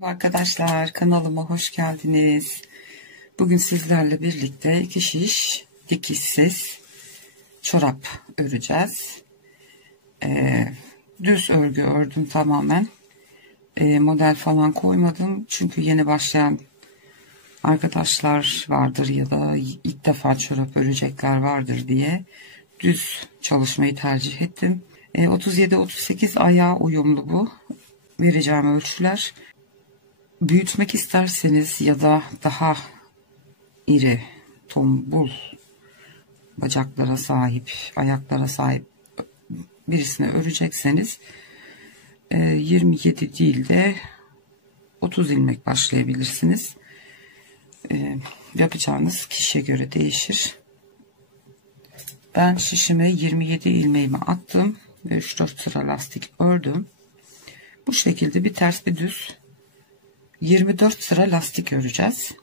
Arkadaşlar, kanalıma hoş geldiniz. Bugün sizlerle birlikte 2 şiş dikişsiz çorap öreceğiz. Düz örgü ördüm tamamen. Model falan koymadım çünkü yeni başlayan arkadaşlar vardır ya da ilk defa çorap örecekler vardır diye düz çalışmayı tercih ettim. 37-38 ayağa uyumlu bu. Vereceğim ölçüler. Büyütmek isterseniz ya da daha iri, tombul bacaklara sahip, ayaklara sahip birisine örecekseniz 27 değil de 30 ilmek başlayabilirsiniz. Yapacağınız kişiye göre değişir. Ben şişime 27 ilmeğimi attım ve 3-4 sıra lastik ördüm. Bu şekilde bir ters bir düz 24 sıra lastik öreceğiz.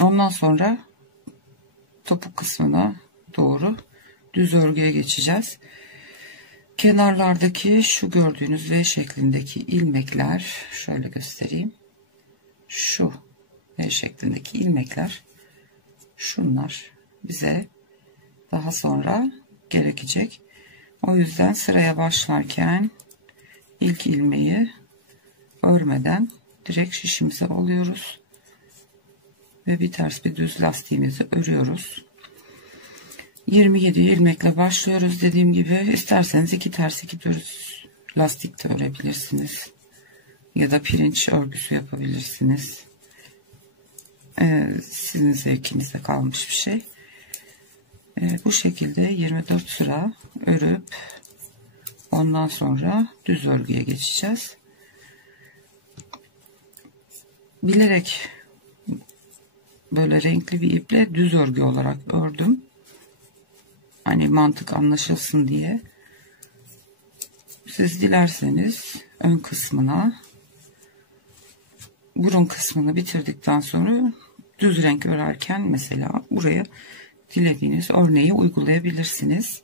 Ondan sonra topuk kısmına doğru düz örgüye geçeceğiz. Kenarlardaki şu gördüğünüz V şeklindeki ilmekler, şöyle göstereyim. Şu V şeklindeki ilmekler, şunlar bize daha sonra gerekecek. O yüzden sıraya başlarken ilk ilmeği örmeden direkt şişimize alıyoruz ve bir ters bir düz lastiğimizi örüyoruz. 27 ilmekle başlıyoruz. Dediğim gibi isterseniz 2 ters 2 düz lastik de örebilirsiniz ya da pirinç örgüsü yapabilirsiniz. Sizin zevkinize kalmış bir şey. Bu şekilde 24 sıra örüp ondan sonra düz örgüye geçeceğiz. Bilerek böyle renkli bir iple düz örgü olarak ördüm. Hani mantık anlaşılsın diye. Siz dilerseniz ön kısmına, burun kısmını bitirdikten sonra düz renk örerken mesela buraya dilediğiniz örneği uygulayabilirsiniz.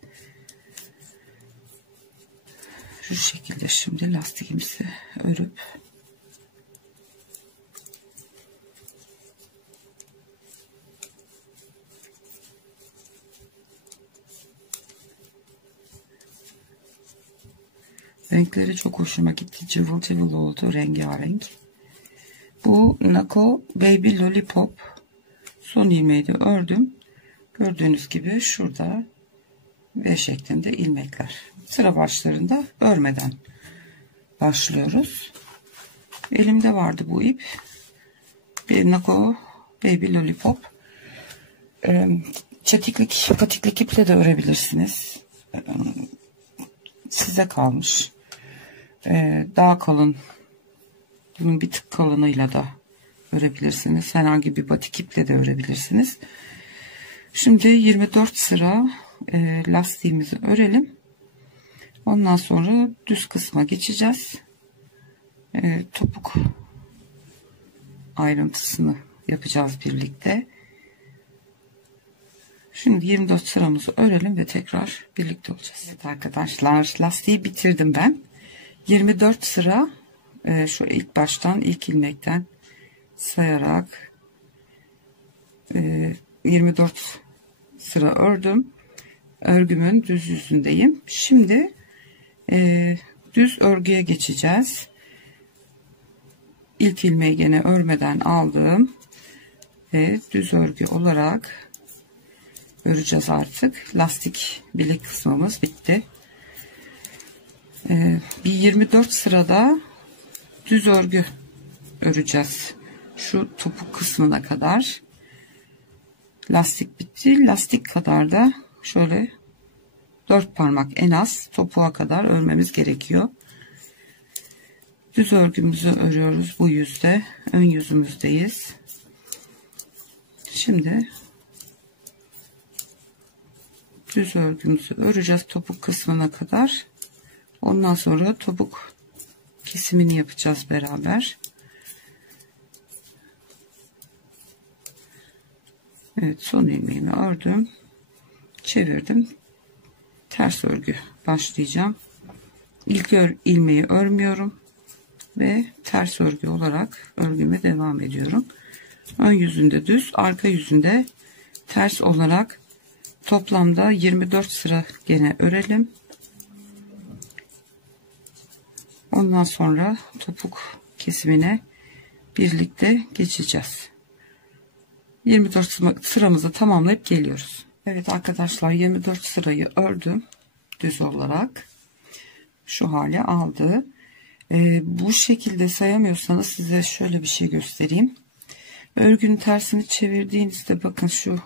Şu şekilde şimdi lastikimizi örüp renkleri çok hoşuma gitti. Cıvıl cıvıl oldu. Rengarenk. Bu Nako Baby Lollipop. Son ilmeği de ördüm. Gördüğünüz gibi şurada V şeklinde ilmekler. Sıra başlarında örmeden başlıyoruz. Elimde vardı bu ip. Bir Nako Baby Lollipop. Çetiklik, patiklik iple de örebilirsiniz. Size kalmış. Daha kalın, bunun bir tık kalınıyla da örebilirsiniz. Herhangi bir batik iple de örebilirsiniz. Şimdi 24 sıra lastiğimizi örelim. Ondan sonra düz kısma geçeceğiz. Topuk ayrıntısını yapacağız birlikte. Şimdi 24 sıramızı örelim ve tekrar birlikte olacağız. Evet arkadaşlar, lastiği bitirdim ben. 24 sıra şu ilk baştan, ilk ilmekten sayarak 24 sıra ördüm. Örgümün düz yüzündeyim. Şimdi düz örgüye geçeceğiz. İlk ilmeği gene örmeden aldım ve düz örgü olarak öreceğiz artık. Lastik bilek kısmımız bitti. Bir 24 sırada düz örgü öreceğiz. Şu topuk kısmına kadar. Lastik bitti. Lastik kadar da şöyle 4 parmak en az topuğa kadar örmemiz gerekiyor. Düz örgümüzü örüyoruz bu yüzde. Ön yüzümüzdeyiz. Şimdi düz örgümüzü öreceğiz topuk kısmına kadar. Ondan sonra topuk kesimini yapacağız beraber. Evet, son ilmeğimi ördüm. Çevirdim. Ters örgü başlayacağım. İlk ilmeği örmüyorum. ve ters örgü olarak örgüme devam ediyorum. Ön yüzünde düz, arka yüzünde ters olarak toplamda 24 sıra gene örelim. Ondan sonra topuk kesimine birlikte geçeceğiz. 24 sıramızı tamamlayıp geliyoruz. Evet arkadaşlar, 24 sırayı ördüm düz olarak. Şu hale aldı. Bu şekilde sayamıyorsanız size şöyle bir şey göstereyim. Örgünün tersini çevirdiğinizde bakın şu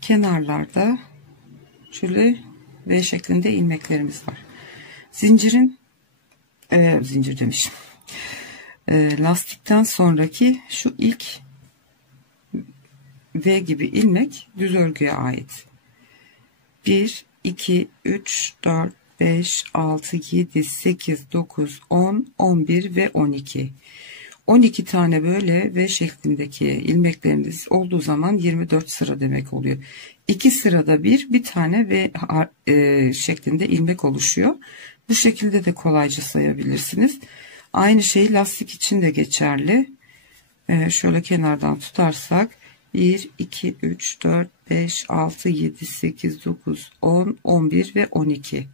kenarlarda şöyle V şeklinde ilmeklerimiz var. Zincir demişim. Lastikten sonraki şu ilk V gibi ilmek düz örgüye ait. 1, 2, 3, 4, 5, 6, 7, 8, 9, 10, 11 ve 12. 12 tane böyle V şeklindeki ilmekleriniz olduğu zaman 24 sıra demek oluyor. 2 sırada bir tane V şeklinde ilmek oluşuyor. Bu şekilde de kolayca sayabilirsiniz. Aynı şey lastik için de geçerli. Şöyle kenardan tutarsak 1, 2, 3, 4, 5, 6, 7, 8, 9, 10, 11 ve 12.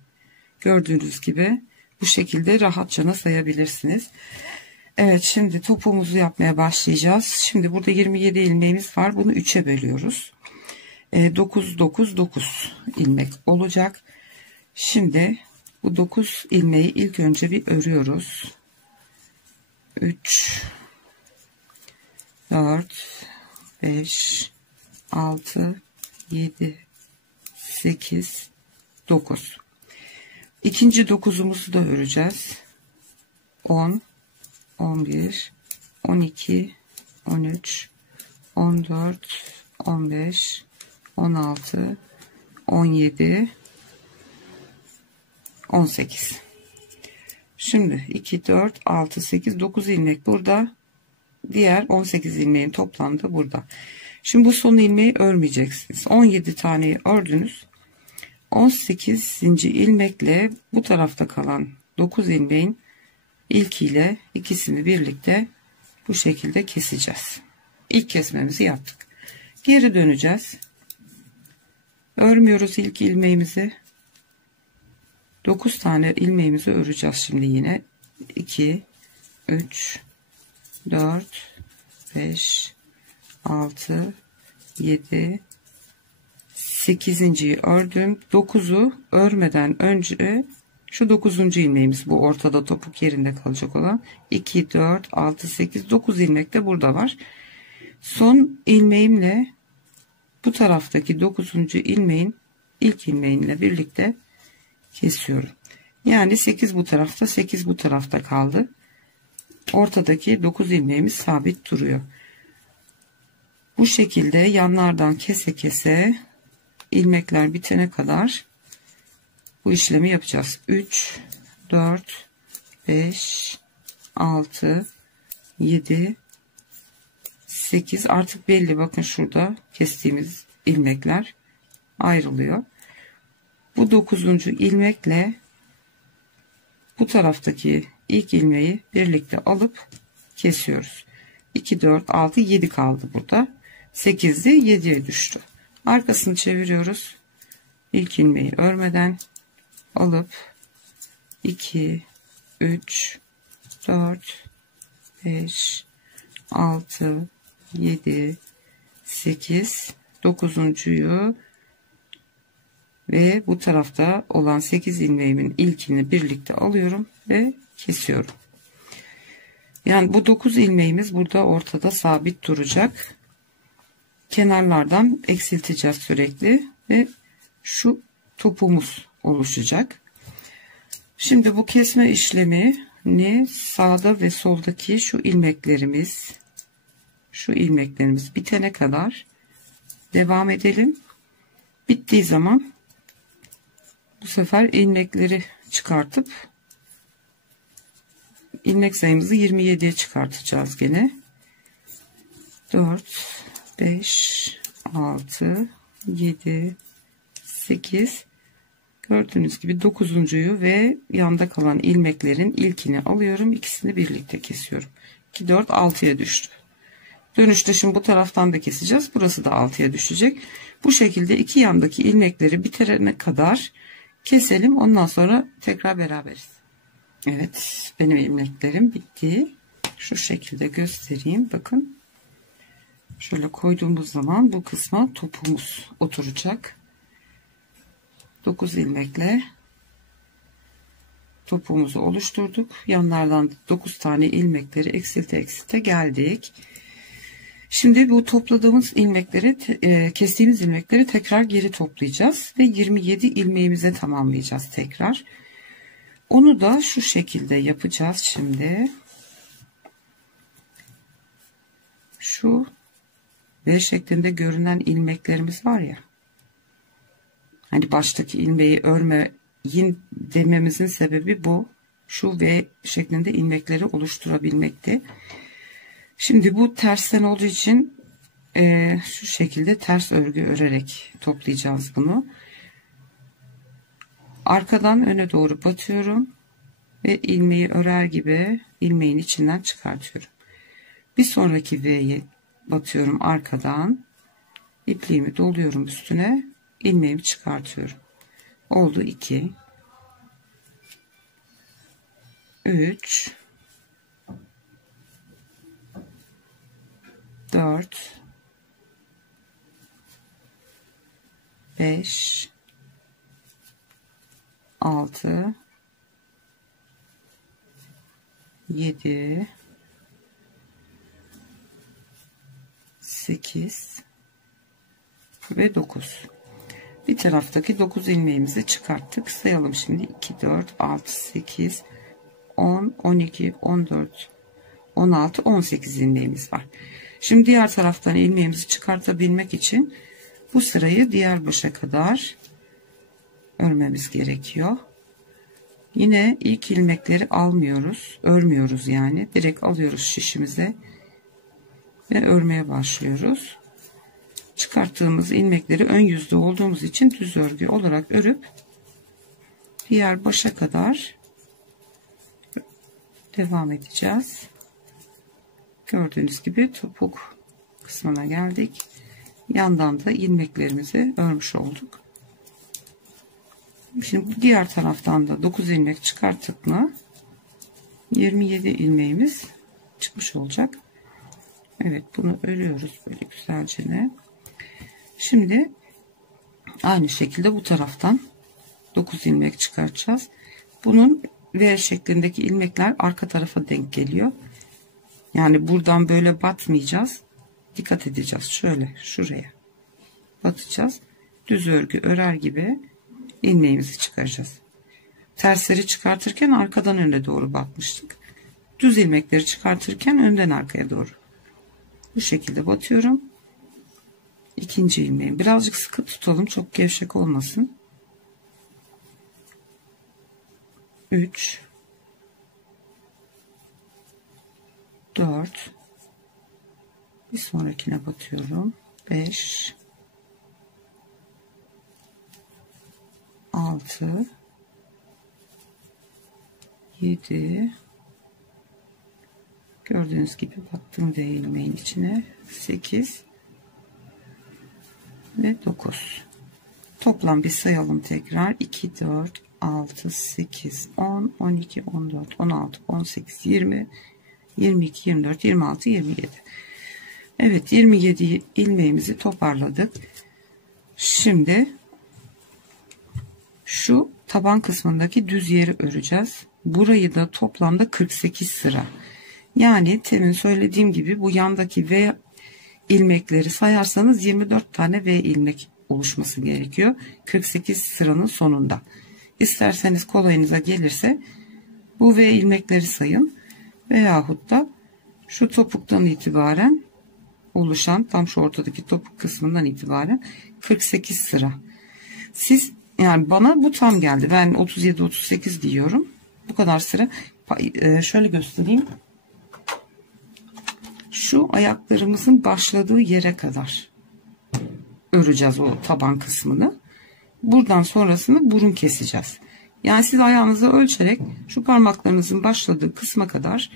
Gördüğünüz gibi bu şekilde rahatça sayabilirsiniz. Evet, şimdi topuğumuzu yapmaya başlayacağız. Şimdi burada 27 ilmeğimiz var. Bunu 3'e bölüyoruz. 9, 9, 9 ilmek olacak. Şimdi bu 9 ilmeği ilk önce bir örüyoruz. 3, 4, 5, 6, 7, 8, 9. İkinci 9'umuzu da öreceğiz. 10, 11, 12, 13, 14, 15, 16, 17, 18. Şimdi 2, 4, 6, 8, 9 ilmek burada. Diğer 18 ilmeğin toplamda burada. Şimdi bu son ilmeği örmeyeceksiniz. 17 taneyi ördünüz. 18. ilmekle bu tarafta kalan 9 ilmeğin ilkiyle ikisini birlikte bu şekilde keseceğiz. İlk kesmemizi yaptık. Geri döneceğiz. Örmüyoruz ilk ilmeğimizi. 9 tane ilmeğimizi öreceğiz şimdi yine. 2, 3, 4, 5, 6, 7, 8.'yi ördüm. 9'u örmeden önce şu 9. ilmeğimiz, bu ortada topuk yerinde kalacak olan 2, 4, 6, 8, 9 ilmek de burada var. Son ilmeğimle bu taraftaki 9. ilmeğin ilk ilmeğinle birlikte kesiyorum. Yani 8 bu tarafta, 8 bu tarafta kaldı. Ortadaki 9 ilmeğimiz sabit duruyor. Bu şekilde yanlardan kese kese ilmekler bitene kadar bu işlemi yapacağız. 3, 4, 5, 6, 7, 8. Artık belli, bakın şurada kestiğimiz ilmekler ayrılıyor. Bu 9. ilmekle bu taraftaki ilk ilmeği birlikte alıp kesiyoruz. 2, 4, 6, 7 kaldı burada. 8'di, 7'ye düştü. Arkasını çeviriyoruz. İlk ilmeği örmeden alıp 2, 3, 4, 5, 6, 7, 8, 9.'yu ve bu tarafta olan 8 ilmeğimin ilkini birlikte alıyorum ve kesiyorum. Yani bu 9 ilmeğimiz burada ortada sabit duracak. Kenarlardan eksilteceğiz sürekli ve şu topumuz oluşacak. Şimdi bu kesme işlemini sağda ve soldaki şu ilmeklerimiz bitene kadar devam edelim. Bittiği zaman bu sefer ilmekleri çıkartıp ilmek sayımızı 27'ye çıkartacağız gene. 4, 5, 6, 7, 8. Gördüğünüz gibi 9'uncuyu ve yanda kalan ilmeklerin ilkini alıyorum. İkisini birlikte kesiyorum. 2, 4, 6'ya düştü. Dönüşte şimdi bu taraftan da keseceğiz. Burası da 6'ya düşecek. Bu şekilde iki yandaki ilmekleri bitirene kadar keselim. Ondan sonra tekrar beraberiz. Evet, benim ilmeklerim bitti. Şu şekilde göstereyim. Bakın. Şöyle koyduğumuz zaman bu kısma topumuz oturacak. 9 ilmekle topumuzu oluşturduk. Yanlardan 9 tane ilmekleri eksilte geldik. Şimdi bu topladığımız ilmekleri, kestiğimiz ilmekleri tekrar geri toplayacağız ve 27 ilmeğimize tamamlayacağız tekrar. Onu da şu şekilde yapacağız şimdi. Şu V şeklinde görünen ilmeklerimiz var ya. Hani baştaki ilmeği örmeyin dememizin sebebi bu. Şu V şeklinde ilmekleri oluşturabilmekte. Şimdi bu tersten olduğu için şu şekilde ters örgü örerek toplayacağız bunu. Arkadan öne doğru batıyorum ve ilmeği örer gibi ilmeğin içinden çıkartıyorum. Bir sonraki V'ye batıyorum arkadan, ipliğimi doluyorum üstüne, ilmeğimi çıkartıyorum. Oldu 2, 3, 4, 5, 6, 7, 8 ve 9. Bir taraftaki 9 ilmeğimizi çıkarttık. Sayalım şimdi. 2, 4, 6, 8, 10, 12, 14, 16, 18 ilmeğimiz var. Şimdi diğer taraftan ilmeğimizi çıkartabilmek için bu sırayı diğer başa kadar örmemiz gerekiyor. Yine ilk ilmekleri örmüyoruz yani. Direkt alıyoruz şişimize ve örmeye başlıyoruz. Çıkarttığımız ilmekleri ön yüzde olduğumuz için düz örgü olarak örüp diğer başa kadar devam edeceğiz. Gördüğünüz gibi topuk kısmına geldik. Yandan da ilmeklerimizi örmüş olduk. Şimdi diğer taraftan da 9 ilmek çıkarttık mı 27 ilmeğimiz çıkmış olacak. Evet, bunu örüyoruz böyle güzelce. Şimdi aynı şekilde bu taraftan 9 ilmek çıkartacağız. Bunun V şeklindeki ilmekler arka tarafa denk geliyor. Yani buradan böyle batmayacağız. Dikkat edeceğiz. Şöyle şuraya batacağız. Düz örgü örer gibi ilmeğimizi çıkaracağız. Tersleri çıkartırken arkadan öne doğru batmıştık. Düz ilmekleri çıkartırken önden arkaya doğru. Bu şekilde batıyorum. İkinci ilmeği birazcık sıkı tutalım, çok gevşek olmasın. 3, 4, bir sonrakine batıyorum. 5, 6, 7, gördüğünüz gibi battım ve ilmeğin içine 8 ve 9. Toplam bir sayalım tekrar. 2, 4, 6, 8, 10, 12, 14, 16, 18, 20, 22, 24, 26, 27. Evet, 27 ilmeğimizi toparladık. Şimdi şu taban kısmındaki düz yeri öreceğiz. Burayı da toplamda 48 sıra. Yani temin söylediğim gibi bu yandaki V ilmekleri sayarsanız 24 tane V ilmek oluşması gerekiyor 48 sıranın sonunda. İsterseniz kolayınıza gelirse bu V ilmekleri sayın veyahut da şu topuktan itibaren oluşan, tam şu ortadaki topuk kısmından itibaren 48 sıra. Siz, yani bana bu tam geldi. Ben 37-38 diyorum. Bu kadar sıra. Şöyle göstereyim. Şu ayaklarımızın başladığı yere kadar öreceğiz o taban kısmını. Buradan sonrasını burun keseceğiz. Yani siz ayağınızı ölçerek şu parmaklarınızın başladığı kısma kadar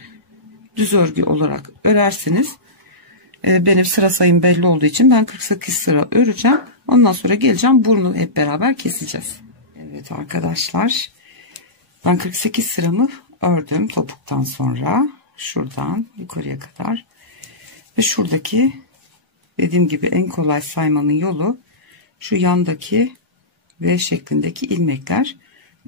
düz örgü olarak örersiniz. Benim sıra sayım belli olduğu için ben 48 sıra öreceğim. Ondan sonra geleceğim, burnu hep beraber keseceğiz. Evet arkadaşlar, ben 48 sıramı ördüm topuktan sonra şuradan yukarıya kadar ve şuradaki dediğim gibi en kolay saymanın yolu şu yandaki V şeklindeki ilmekler.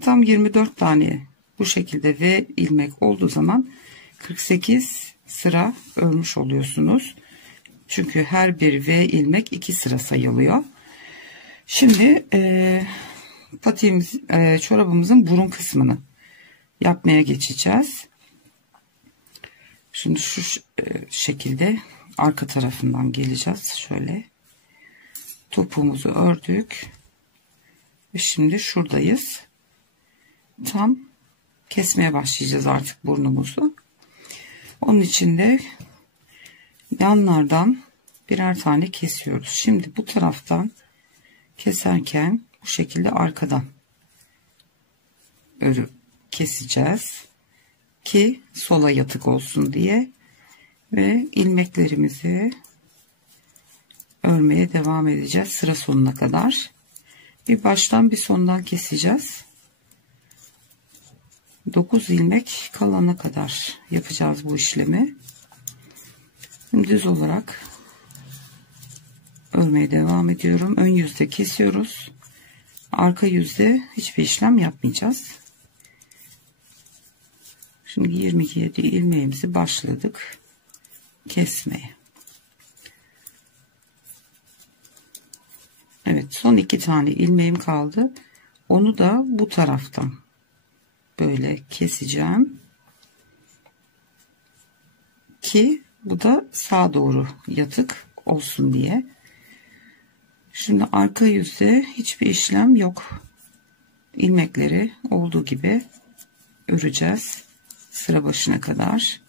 Tam 24 tane bu şekilde V ilmek olduğu zaman 48 sıra örmüş oluyorsunuz. Çünkü her bir V ilmek 2 sıra sayılıyor. Şimdi patiğimiz, çorabımızın burun kısmını yapmaya geçeceğiz. Şimdi şu şekilde arka tarafından geleceğiz. Şöyle topuğumuzu ördük ve şimdi şuradayız. Tam kesmeye başlayacağız artık burnumuzu. Onun için de yanlardan birer tane kesiyoruz. Şimdi bu taraftan keserken bu şekilde arkadan örüp keseceğiz ki sola yatık olsun diye ve ilmeklerimizi örmeye devam edeceğiz sıra sonuna kadar. Bir baştan bir sondan keseceğiz. 9 ilmek kalana kadar yapacağız bu işlemi. Şimdi düz olarak örmeye devam ediyorum. Ön yüzde kesiyoruz. Arka yüzde hiçbir işlem yapmayacağız. Şimdi 27 ilmeğimizi başladık kesmeye. Evet, son 2 tane ilmeğim kaldı. Onu da bu taraftan böyle keseceğim ki bu da sağa doğru yatık olsun diye. Şimdi arka yüzde hiçbir işlem yok. İlmekleri olduğu gibi öreceğiz sıra başına kadar.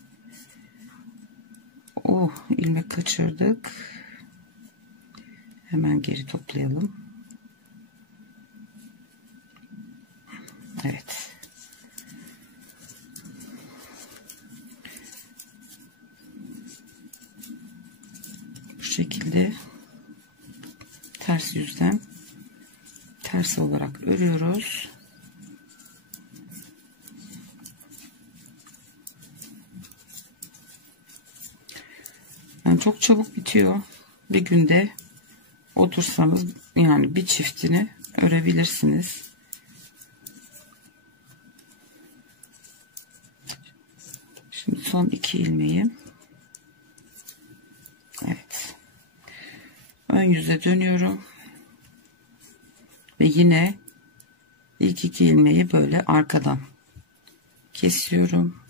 Oh, ilmek kaçırdık. Hemen geri toplayalım. Evet. Bu şekilde ters yüzden ters olarak örüyoruz. Yani çok çabuk bitiyor. Bir günde otursanız yani bir çiftini örebilirsiniz. Şimdi son 2 ilmeğim. Evet. Ön yüze dönüyorum. Ve yine ilk 2 ilmeği böyle arkadan kesiyorum.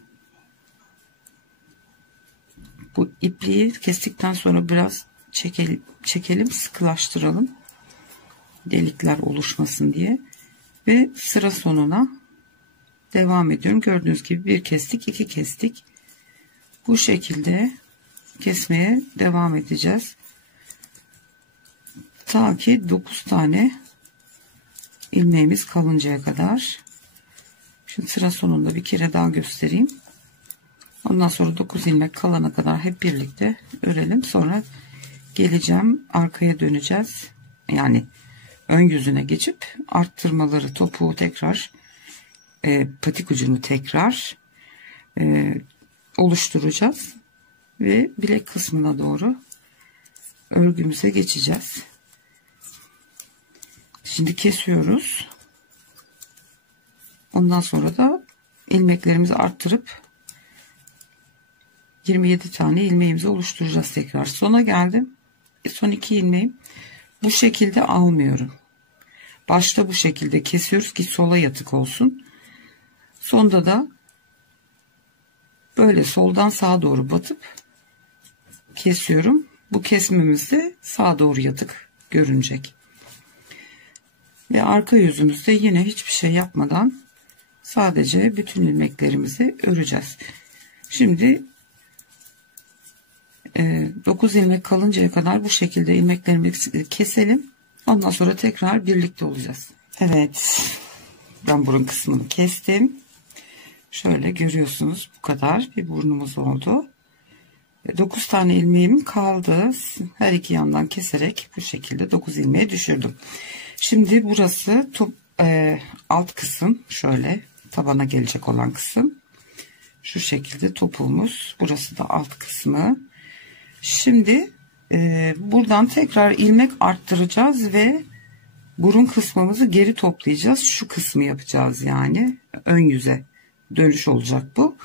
Bu ipliği kestikten sonra biraz çekelim, sıkılaştıralım. Delikler oluşmasın diye. Ve sıra sonuna devam ediyorum. Gördüğünüz gibi bir kestik, 2 kestik. Bu şekilde kesmeye devam edeceğiz. Ta ki 9 tane ilmeğimiz kalıncaya kadar. Şimdi sıra sonunda bir kere daha göstereyim. Ondan sonra 9 ilmek kalana kadar hep birlikte örelim. Sonra geleceğim, arkaya döneceğiz. Yani ön yüzüne geçip arttırmaları, topuğu tekrar patik ucunu tekrar oluşturacağız ve bilek kısmına doğru örgümüze geçeceğiz. Şimdi kesiyoruz. Ondan sonra da ilmeklerimizi arttırıp 27 tane ilmeğimizi oluşturacağız tekrar. Sona geldim. Son 2 ilmeğim. Bu şekilde almıyorum. Başta bu şekilde kesiyoruz ki sola yatık olsun. Sonda da böyle soldan sağa doğru batıp kesiyorum. Bu kesmemizde sağa doğru yatık görünecek. Ve arka yüzümüzde yine hiçbir şey yapmadan sadece bütün ilmeklerimizi öreceğiz. Şimdi 9 ilmek kalıncaya kadar bu şekilde ilmeklerimizi keselim. Ondan sonra tekrar birlikte olacağız. Evet, ben burun kısmını kestim. Şöyle görüyorsunuz, bu kadar bir burnumuz oldu. 9 tane ilmeğim kaldı. Her iki yandan keserek bu şekilde 9 ilmeğe düşürdüm. Şimdi burası alt kısım, şöyle tabana gelecek olan kısım. Şu şekilde topuğumuz. Burası da alt kısmı. Şimdi buradan tekrar ilmek arttıracağız ve burun kısmımızı geri toplayacağız. Şu kısmı yapacağız, yani ön yüze dönüş olacak bu.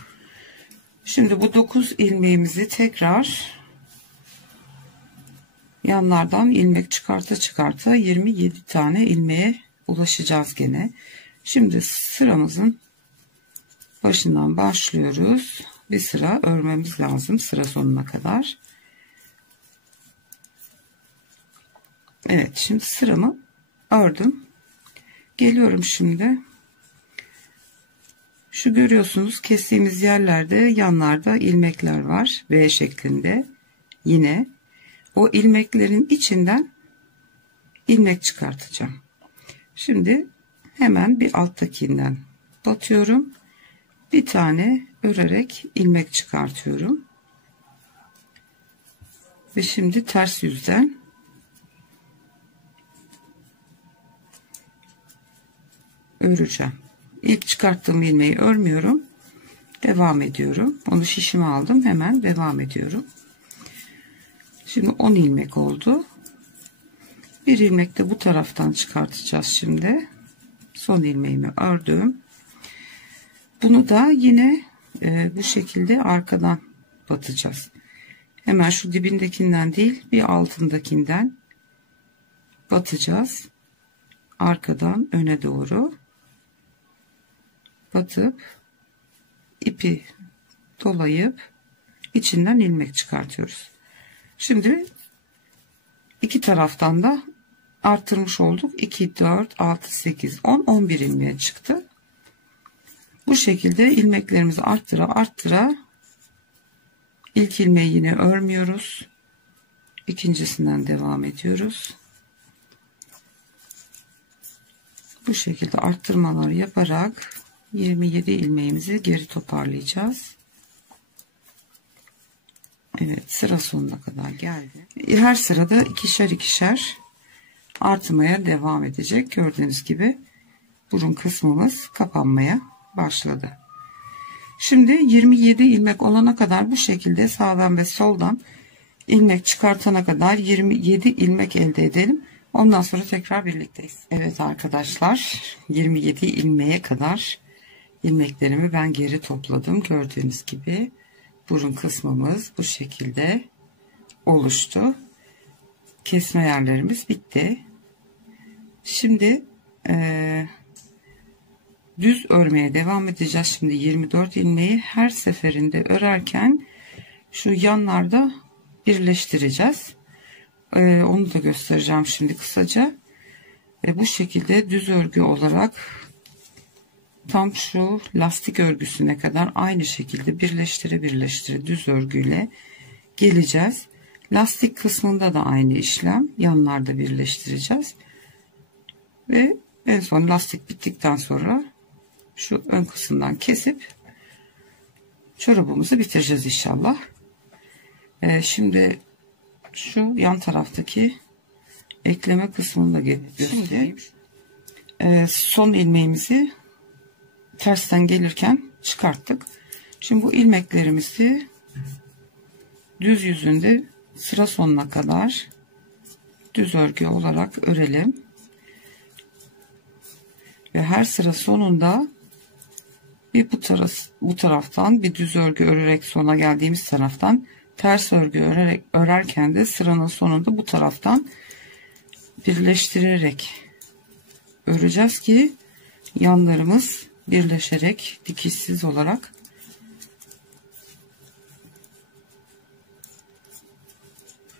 Şimdi bu 9 ilmeğimizi tekrar yanlardan ilmek çıkarta çıkarta 27 tane ilmeğe ulaşacağız gene. Şimdi sıramızın başından başlıyoruz. Bir sıra örmemiz lazım sıra sonuna kadar. Evet, şimdi sıramı ördüm. Geliyorum şimdi. Şu görüyorsunuz, kestiğimiz yerlerde yanlarda ilmekler var. V şeklinde. Yine o ilmeklerin içinden ilmek çıkartacağım. Şimdi hemen bir alttakinden batıyorum. Bir tane örerek ilmek çıkartıyorum. Ve şimdi ters yüzden öreceğim. İlk çıkarttığım ilmeği örmüyorum. Devam ediyorum. Onu şişime aldım. Hemen devam ediyorum. Şimdi 10 ilmek oldu. Bir ilmek de bu taraftan çıkartacağız şimdi. Son ilmeğimi ördüm. Bunu da yine bu şekilde arkadan batacağız. Hemen şu dibindekinden değil, bir altındakinden batacağız. Arkadan öne doğru batıp ipi dolayıp içinden ilmek çıkartıyoruz. Şimdi iki taraftan da arttırmış olduk. 2, 4, 6, 8, 10, 11 ilmeğe çıktı. Bu şekilde ilmeklerimizi arttıra ilk ilmeği yine örmüyoruz. İkincisinden devam ediyoruz. Bu şekilde arttırmaları yaparak 27 ilmeğimizi geri toparlayacağız. Evet, sıra sonuna kadar geldi. Her sırada ikişer ikişer artmaya devam edecek. Gördüğünüz gibi burun kısmımız kapanmaya başladı. Şimdi 27 ilmek olana kadar bu şekilde sağdan ve soldan ilmek çıkartana kadar 27 ilmek elde edelim. Ondan sonra tekrar birlikteyiz. Evet arkadaşlar, 27 ilmeğe kadar ilmeklerimi ben geri topladım. Gördüğünüz gibi burun kısmımız bu şekilde oluştu. Kesme yerlerimiz bitti. Şimdi düz örmeye devam edeceğiz. Şimdi 24 ilmeği her seferinde örerken şu yanlarda birleştireceğiz. Onu da göstereceğim şimdi kısaca. Bu şekilde düz örgü olarak tam şu lastik örgüsüne kadar aynı şekilde birleştire düz örgüyle geleceğiz. Lastik kısmında da aynı işlem, yanlarda birleştireceğiz ve en son lastik bittikten sonra şu ön kısımdan kesip çorabımızı bitireceğiz inşallah. Şimdi şu yan taraftaki ekleme kısmını da göstereyim. Son ilmeğimizi tersten gelirken çıkarttık. Şimdi bu ilmeklerimizi düz yüzünde sıra sonuna kadar düz örgü olarak örelim. Ve her sıra sonunda bir bu taraftan bir düz örgü örerek sona geldiğimiz taraftan ters örgü örerken de sıranın sonunda bu taraftan birleştirerek öreceğiz ki yanlarımız birleşerek dikişsiz olarak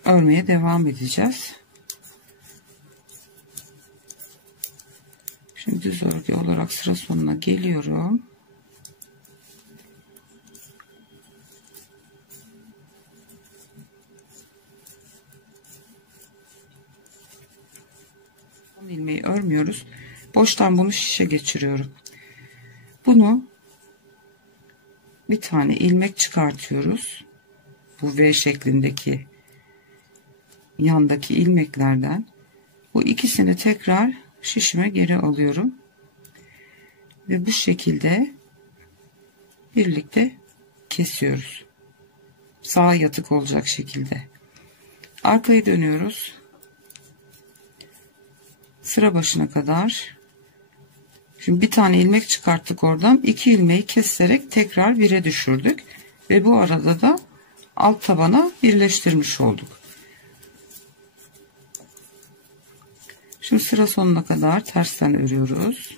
örmeye devam edeceğiz. Şimdi düz örgü olarak sıra sonuna geliyorum. ilmeği örmüyoruz. Boştan bunu şişe geçiriyorum. Bunu bir tane ilmek çıkartıyoruz. Bu V şeklindeki yandaki ilmeklerden bu ikisini tekrar şişime geri alıyorum ve bu şekilde birlikte kesiyoruz. Sağa yatık olacak şekilde. Arkaya dönüyoruz. Sıra başına kadar. Şimdi bir tane ilmek çıkarttık oradan. 2 ilmeği keserek tekrar 1'e düşürdük. Ve bu arada da alt tabana birleştirmiş olduk. Şimdi sıra sonuna kadar tersten örüyoruz.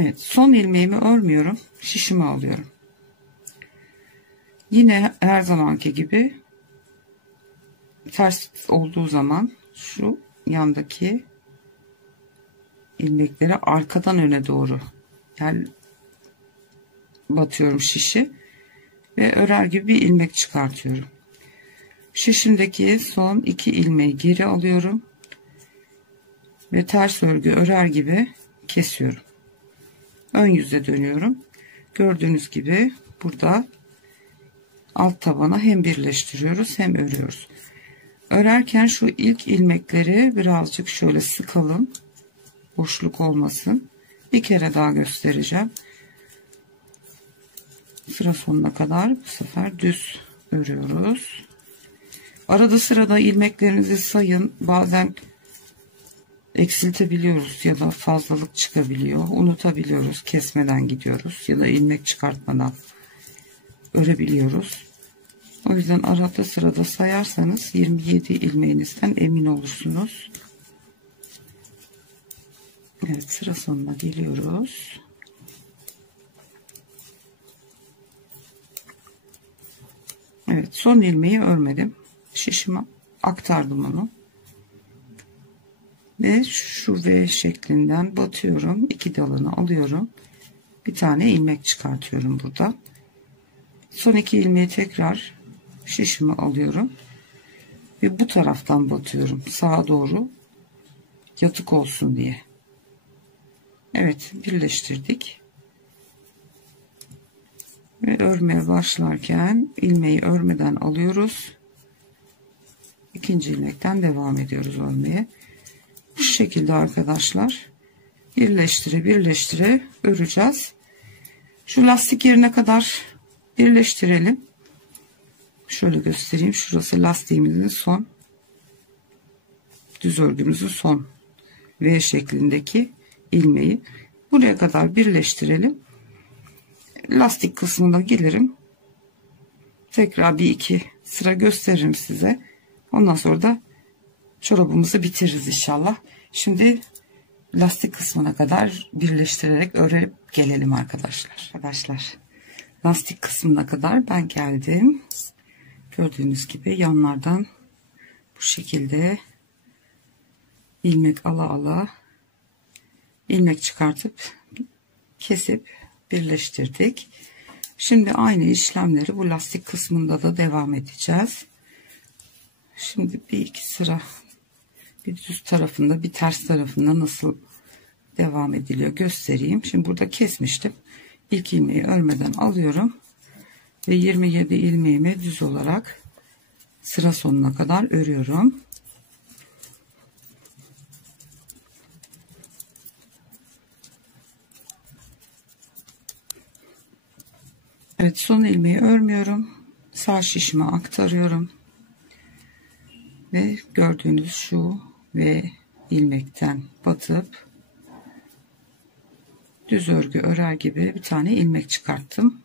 Evet, son ilmeğimi örmüyorum. Şişimi alıyorum. Yine her zamanki gibi ters olduğu zaman şu yandaki ilmekleri arkadan öne doğru batıyorum şişi ve örer gibi bir ilmek çıkartıyorum. Şişimdeki son 2 ilmeği geri alıyorum ve ters örgü örer gibi kesiyorum. Ön yüze dönüyorum. Gördüğünüz gibi burada alt tabana hem birleştiriyoruz hem örüyoruz. Örerken şu ilk ilmekleri birazcık şöyle sıkalım. Boşluk olmasın. Bir kere daha göstereceğim. Sıra sonuna kadar bu sefer düz örüyoruz. Arada sırada ilmeklerinizi sayın. Bazen eksiltebiliyoruz ya da fazlalık çıkabiliyor. Unutabiliyoruz. Kesmeden gidiyoruz ya da ilmek çıkartmadan örebiliyoruz. O yüzden arada sırada sayarsanız 27 ilmeğinizden emin olursunuz. Evet, sıra sonuna geliyoruz. Evet, son ilmeği örmedim. Şişime aktardım onu. Ve şu V şeklinden batıyorum. 2 dalını alıyorum. Bir tane ilmek çıkartıyorum burada. Son 2 ilmeği tekrar şişime alıyorum. Ve bu taraftan batıyorum. Sağa doğru yatık olsun diye. Evet, birleştirdik. Ve örmeye başlarken ilmeği örmeden alıyoruz. İkinci ilmekten devam ediyoruz örmeye. Bu şekilde arkadaşlar birleştire birleştire öreceğiz. Şu lastik yerine kadar birleştirelim. Şöyle göstereyim. Şurası lastiğimizin son, düz örgümüzün son V şeklindeki ilmeği. Buraya kadar birleştirelim. Lastik kısmına gelirim. Tekrar bir iki sıra gösteririm size. Ondan sonra da çorabımızı bitiririz inşallah. Şimdi lastik kısmına kadar birleştirerek örüp gelelim arkadaşlar. Lastik kısmına kadar ben geldim. Gördüğünüz gibi yanlardan bu şekilde ilmek ala ilmek çıkartıp kesip birleştirdik. Şimdi aynı işlemleri bu lastik kısmında da devam edeceğiz. Şimdi bir iki sıra bir düz tarafında bir ters tarafında nasıl devam ediliyor göstereyim. Şimdi burada kesmiştim. İlk ilmeği örmeden alıyorum ve 27 ilmeğimi düz olarak sıra sonuna kadar örüyorum. Evet, son ilmeği örmüyorum. Sağ şişime aktarıyorum. Ve gördüğünüz şu ve ilmekten batıp düz örgü örer gibi bir tane ilmek çıkarttım.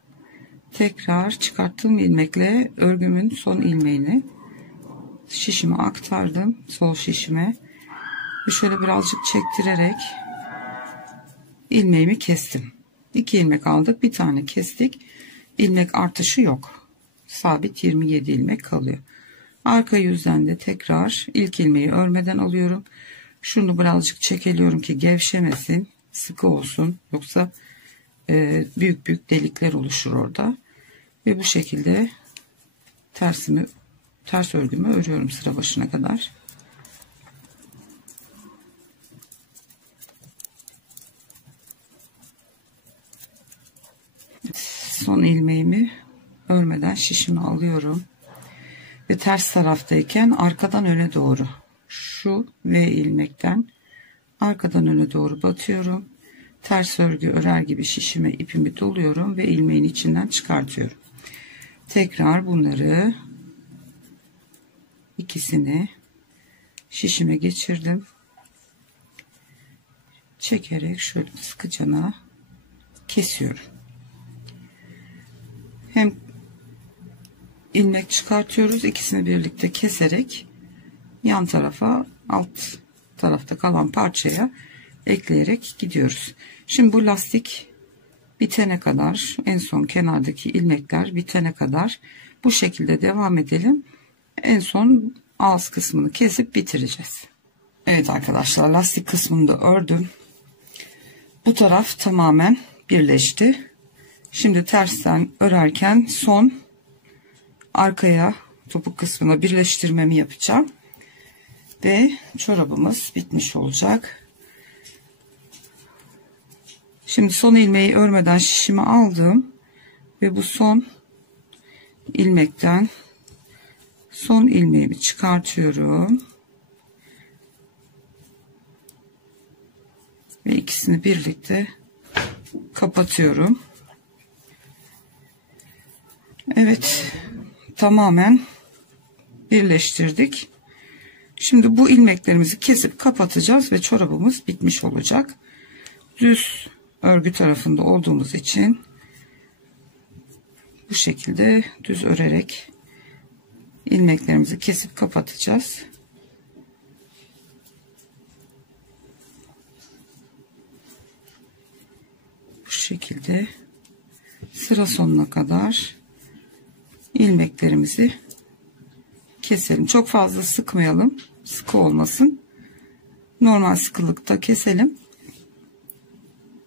Tekrar çıkarttığım ilmekle örgümün son ilmeğini şişime aktardım. Sol şişime. Ve şöyle birazcık çektirerek ilmeğimi kestim. 2 ilmek aldık. Bir tane kestik. ilmek artışı yok. Sabit 27 ilmek kalıyor. Arka yüzden de tekrar ilk ilmeği örmeden alıyorum. Şunu birazcık çekeliyorum ki gevşemesin, sıkı olsun. Yoksa büyük büyük delikler oluşur orada. Ve bu şekilde ters örgümü örüyorum sıra başına kadar. Son ilmeğimi örmeden şişimi alıyorum ve ters taraftayken arkadan öne doğru şu V ilmekten arkadan öne doğru batıyorum. Ters örgü örer gibi şişime ipimi doluyorum ve ilmeğin içinden çıkartıyorum. Tekrar bunları ikisini şişime geçirdim. Çekerek şöyle sıkıcana kesiyorum. Hem ilmek çıkartıyoruz, ikisini birlikte keserek yan tarafa, alt tarafta kalan parçaya ekleyerek gidiyoruz. Şimdi bu lastik bitene kadar, en son kenardaki ilmekler bitene kadar bu şekilde devam edelim. En son ağız kısmını kesip bitireceğiz. Evet arkadaşlar, lastik kısmını da ördüm. Bu taraf tamamen birleşti. Şimdi tersten örerken son arkaya topuk kısmına birleştirmemi yapacağım. Ve çorabımız bitmiş olacak. Şimdi son ilmeği örmeden şişimi aldım. Ve bu son ilmekten son ilmeğimi çıkartıyorum. Ve ikisini birlikte kapatıyorum. Evet, tamamen birleştirdik. Şimdi bu ilmeklerimizi kesip kapatacağız ve çorabımız bitmiş olacak. Düz örgü tarafında olduğumuz için bu şekilde düz örerek ilmeklerimizi kesip kapatacağız. Bu şekilde sıra sonuna kadar ilmeklerimizi keselim. Çok fazla sıkmayalım. Sıkı olmasın. Normal sıkılıkta keselim.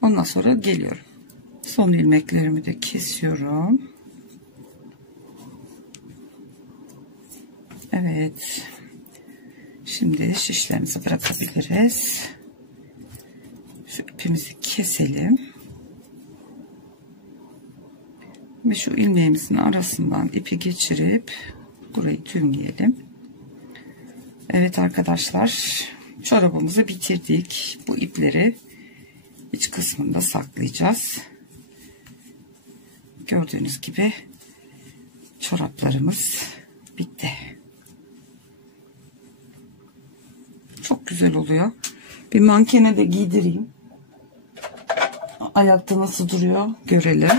Ondan sonra geliyorum. Son ilmeklerimi de kesiyorum. Evet. Şimdi şişlerimizi bırakabiliriz. Şu ipimizi keselim. Ve şu ilmeğimizin arasından ipi geçirip burayı tümleyelim. Evet arkadaşlar, çorabımızı bitirdik. Bu ipleri iç kısmında saklayacağız. Gördüğünüz gibi çoraplarımız bitti. Çok güzel oluyor. Bir mankene de giydireyim. Ayakta nasıl duruyor görelim.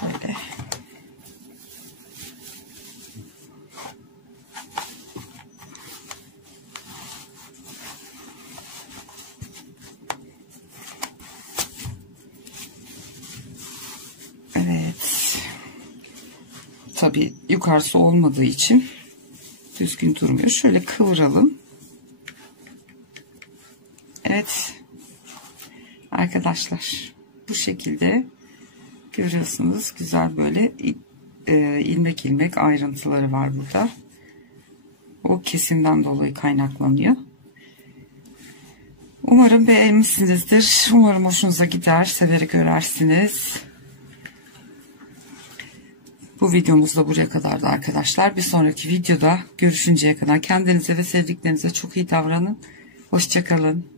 Şöyle. Evet. Tabii yukarısı olmadığı için düzgün durmuyor. Şöyle kıvıralım. Evet. Arkadaşlar, bu şekilde görüyorsunuz, güzel böyle ilmek ilmek ayrıntıları var burada. O kesimden dolayı kaynaklanıyor. Umarım beğenmişsinizdir. Umarım hoşunuza gider. Severek örersiniz. Bu videomuz da buraya kadardı arkadaşlar. Bir sonraki videoda görüşünceye kadar kendinize ve sevdiklerinize çok iyi davranın. Hoşça kalın.